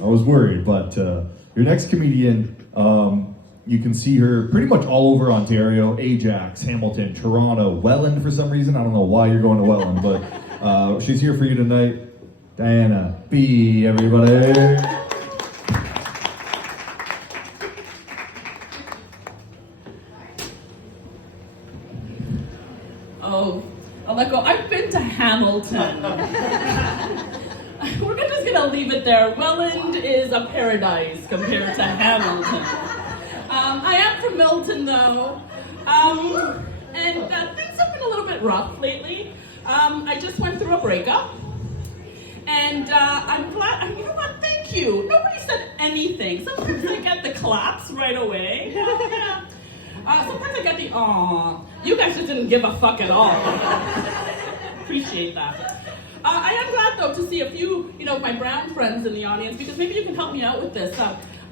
I was worried, but your next comedian, you can see her pretty much all over Ontario, Ajax, Hamilton, Toronto, Welland for some reason. I don't know why you're going to Welland, but she's here for you tonight. Diana B, everybody. Oh, Aleko, I've been to Hamilton. We're just gonna leave it there. Welland is a paradise compared to Hamilton. I am from Milton though, and things have been a little bit rough lately. I just went through a breakup, and I'm glad, you know what, thank you. Nobody said anything. Sometimes I get the claps right away. Yeah. Sometimes I get the, aw, you guys just didn't give a fuck at all. Appreciate that. I am glad though to see a few, my brown friends in the audience, because maybe you can help me out with this.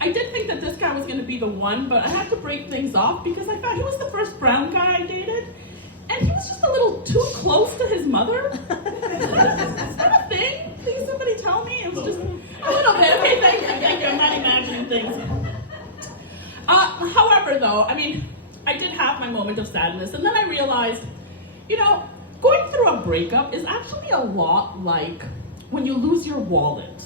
I did think that this guy was going to be the one, but I had to break things off because I thought he was the first brown guy I dated, and he was just a little too close to his mother. Is that a thing? Please somebody tell me. It was just a little bit. Okay, thank you. I'm not imagining things. However though, I did have my moment of sadness, and then I realized, going through a breakup is actually a lot like when you lose your wallet.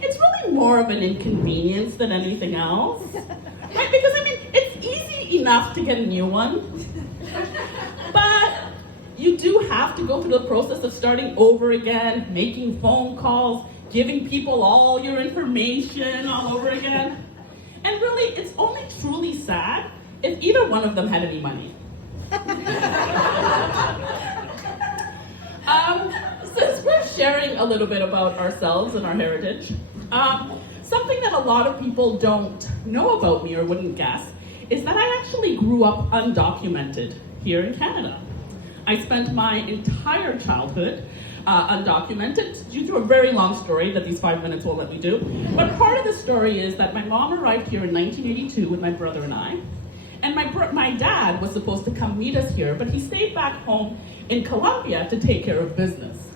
It's really more of an inconvenience than anything else, right? Because it's easy enough to get a new one, but you do have to go through the process of starting over again, making phone calls, giving people all your information all over again. And really, it's only truly sad if either one of them had any money. Since we're sharing a little bit about ourselves and our heritage, something that a lot of people don't know about me or wouldn't guess is that I actually grew up undocumented here in Canada. I spent my entire childhood undocumented due to a very long story that these 5 minutes won't let me do. But part of the story is that my mom arrived here in 1982 with my brother and I. And my dad was supposed to come meet us here, but he stayed back home in Colombia to take care of business.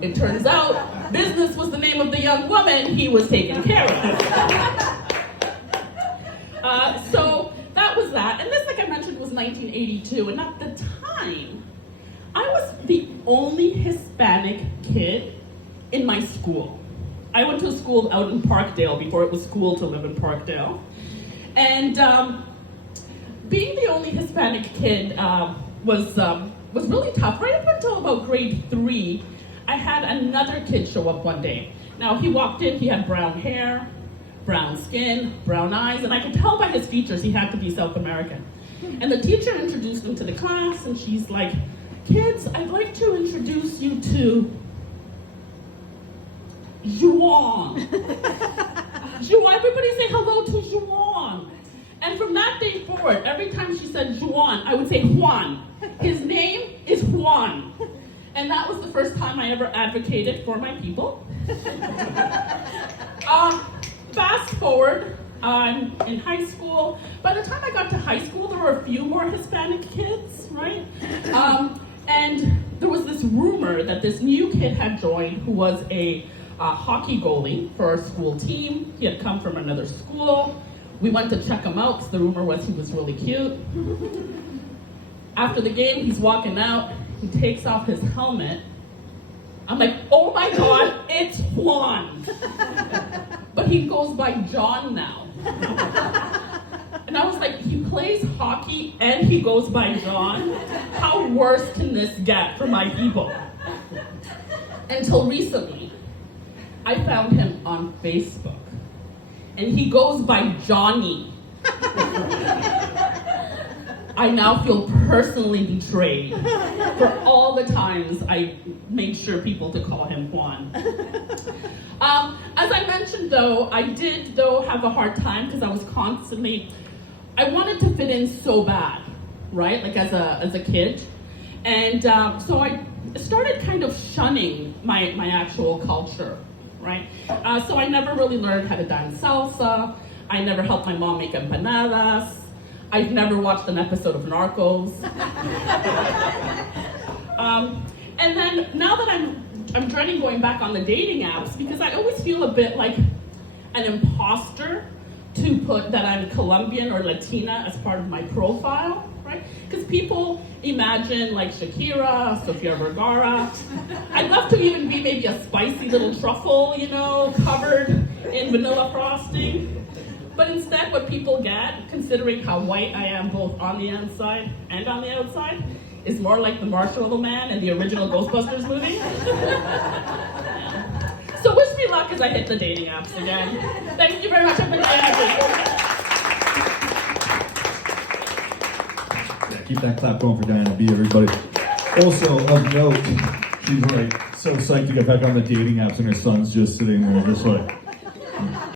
It turns out, business was the name of the young woman he was taking care of. So that was that. And this, like I mentioned, was 1982. And at the time, I was the only Hispanic kid in my school. I went to a school out in Parkdale before it was cool to live in Parkdale. And being the only Hispanic kid was really tough. Right up until about grade 3, I had another kid show up one day. Now, he walked in, he had brown hair, brown skin, brown eyes, and I could tell by his features he had to be South American. And the teacher introduced him to the class, and she's like, "Kids, I'd like to introduce you to Juan." Juan, everybody say hello to Juan. And from that day forward, every time she said Juan, I would say Juan. His name is Juan. And that was the first time I ever advocated for my people. Fast forward, I'm in high school. By the time I got to high school, there were a few more Hispanic kids, right? And there was this rumor that this new kid had joined who was a hockey goalie for our school team. He had come from another school. We went to check him out because the rumor was he was really cute. After the game, he's walking out. He takes off his helmet. I'm like, oh my God, it's Juan. But he goes by John now. And I was like, he plays hockey and he goes by John? How worse can this get for my people? Until recently, I found him on Facebook. And he goes by Johnny. I now feel personally betrayed for all the times I made sure people to call him Juan. As I mentioned though, I did have a hard time because I was constantly, I wanted to fit in so bad, right? Like as a kid. And so I started kind of shunning my actual culture, right? So I never really learned how to dance salsa. I never helped my mom make empanadas. I've never watched an episode of Narcos. And then now that I'm dreading going back on the dating apps because I always feel a bit like an imposter to put that I'm Colombian or Latina as part of my profile, right? Because people imagine like Shakira, Sofia Vergara. I'd love to even be maybe a spicy little truffle, you know, covered in vanilla frosting. But instead, what people get, considering how white I am both on the inside and on the outside, is more like the Marshmallow Man in the original Ghostbusters movie. Yeah. So wish me luck as I hit the dating apps again. Thank you very much. I've been very happy. Yeah, keep that clap going for Diana B, everybody. Also, of note, she's like so psyched to get back on the dating apps, and her son's just sitting there, just like.